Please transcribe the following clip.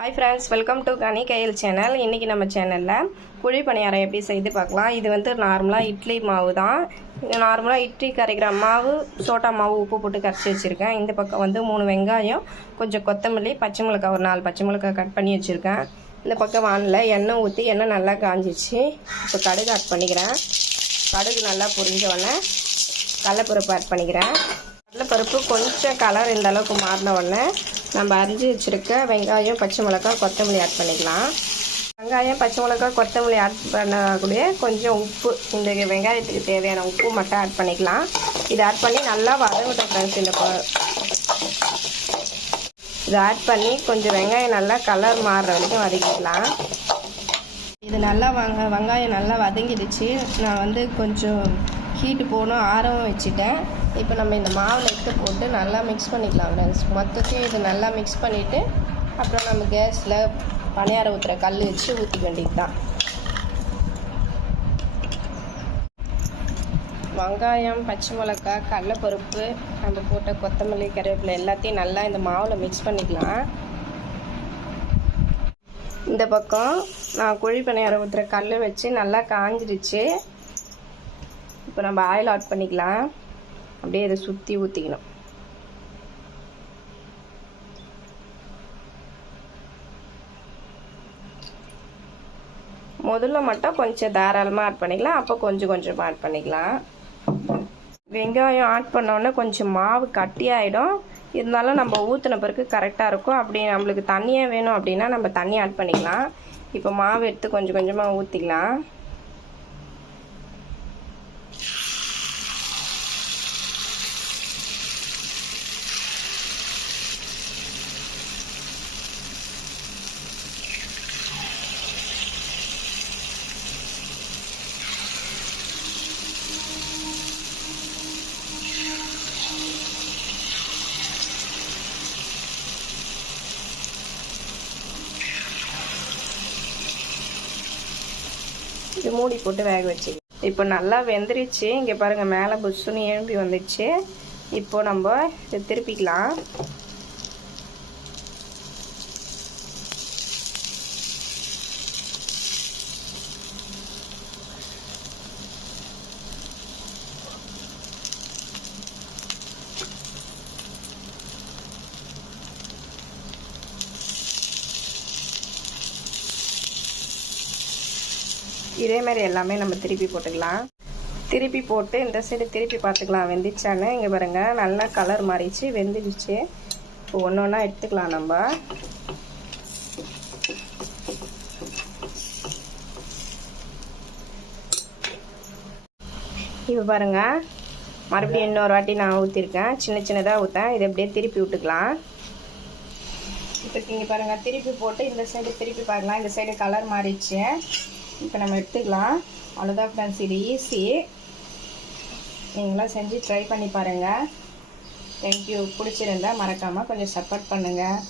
Hi friends, welcome to Kani KL channel. இன்னைக்கு நம்ம சேனல்ல குழி பணியாரம் எப்படி செய்து பார்க்கலாம். இது வந்து நார்மலா இட்லி மாவு தான். நார்மலா இட்லி கரைக்கிற மாவு, சோடா மாவு உப்பு போட்டு கரைச்சி வச்சிருக்கேன். இந்த பக்கம் வந்து 3 வெங்காயம், கொஞ்சம் கொத்தமல்லி, பச்சை மிளகாய் ஒரு 4 பச்சை மிளகாய் கட் பண்ணி வச்சிருக்கேன். இந்த பக்கம் வானல்ல எண்ணெய் ஊற்றி எண்ணெய் நல்லா காஞ்சிச்சு. இப்போ கடுகு ஆட் பண்ணிக்கிறேன். கடுகு நல்லா பொரிஞ்ச உடனே கடலைப்பருப்பு ஆட் பண்ணிக்கிறேன். கடலைப்பருப்பு கொஞ்சம் கலர் இந்த அளவுக்கு மாறின உடனே நம்ம அரிஞ்சு வச்சுருக்க வெங்காயம், பச்சை மிளகாய், கொத்தமல்லி ஆட் பண்ணிக்கலாம். வெங்காயம், பச்சை மிளகாய், கொத்தமல்லி ஆட் பண்ணக்கூடிய கொஞ்சம் உப்பு, இந்த வெங்காயத்துக்கு தேவையான உப்பு மட்டும் ஆட் பண்ணிக்கலாம். இதை ஆட் பண்ணி நல்லா வதங்கட்டும் ஃப்ரெண்ட்ஸ். இதை ஆட் பண்ணி கொஞ்சம் வெங்காயம் நல்லா கலர் மாறுற வரைக்கும் வதக்கிக்கலாம். இது நல்லா வெங்காயம் நல்லா வதங்கிடுச்சு. நான் வந்து கொஞ்சம் ஹீட்டு போகணும் ஆரவும் வச்சுட்டேன். இப்போ நம்ம இந்த மாவில் எடுத்து போட்டு நல்லா மிக்ஸ் பண்ணிக்கலாம் ஃப்ரெண்ட்ஸ். மொத்தத்தையும் இது நல்லா மிக்ஸ் பண்ணிவிட்டு அப்புறம் நம்ம கேஸில் பணியாரம் ஊற்றுற கல் வச்சு ஊற்றிக்க வேண்டியது தான். வெங்காயம், பச்சை மிளகாய், கடலைப்பருப்பு, நம்ம போட்ட கொத்தமல்லி, கருவேப்பிலை எல்லாத்தையும் நல்லா இந்த மாவில் மிக்ஸ் பண்ணிக்கலாம். இந்த பக்கம் நான் குழி பணியாரம் ஊற்றுற கல் வச்சு நல்லா காஞ்சிடுச்சு. இப்போ நம்ம ஆயில் ஆட் பண்ணிக்கலாம். அப்படியே இதை சுற்றி ஊற்றிக்கணும். முதல்ல மட்டும் கொஞ்சம் தாராளமாக ஆட் பண்ணிக்கலாம், அப்போ கொஞ்சம் கொஞ்சமாக ஆட் பண்ணிக்கலாம். வெங்காயம் ஆட் பண்ணோன்னே கொஞ்சம் மாவு கட்டியாயிடும். இருந்தாலும் நம்ம ஊற்றின பிறகு கரெக்டாக இருக்கும். அப்படி நம்மளுக்கு தண்ணியாக வேணும் அப்படின்னா நம்ம தண்ணி ஆட் பண்ணிக்கலாம். இப்போ மாவு எடுத்து கொஞ்சம் கொஞ்சமாக ஊற்றிக்கலாம். இது மூடி போட்டு வேக வச்சு இப்போ நல்லா வெந்துருச்சு. இங்கே பாருங்கள், மேலே புஷ்ஷுன்னு எழும்பி வந்துடுச்சு. இப்போ நம்ம இதை திருப்பிக்கலாம். இதே மாதிரி எல்லாமே நம்ம திருப்பி போட்டுக்கலாம். திருப்பி போட்டு இந்த சைடு திருப்பி பார்த்துக்கலாம் வெந்துச்சான்னு. இங்கே பாருங்க, நல்லா கலர் மாறிச்சு, வெந்துடுச்சு. இப்போ ஒன்று ஒன்றா எடுத்துக்கலாம் நம்ம. இப்போ பாருங்க, மறுபடியும் இன்னொரு வாட்டி நான் ஊற்றிருக்கேன். சின்ன சின்னதாக ஊற்றேன். இதை அப்படியே திருப்பி விட்டுக்கலாம். இப்போ இங்கே பாருங்கள், திருப்பி போட்டு இந்த சைடு திருப்பி பார்க்கலாம். இந்த சைடு கலர் மாறிடுச்சு. இப்போ நம்ம எடுத்துக்கலாம். அவ்வளோதான் ஃப்ரெண்ட்ஸ், இது ஈஸி. நீங்களாம் செஞ்சு ட்ரை பண்ணி பாருங்கள். தேங்க்யூ. பிடிச்சிருந்தா மறக்காமல் கொஞ்சம் சப்போர்ட் பண்ணுங்கள்.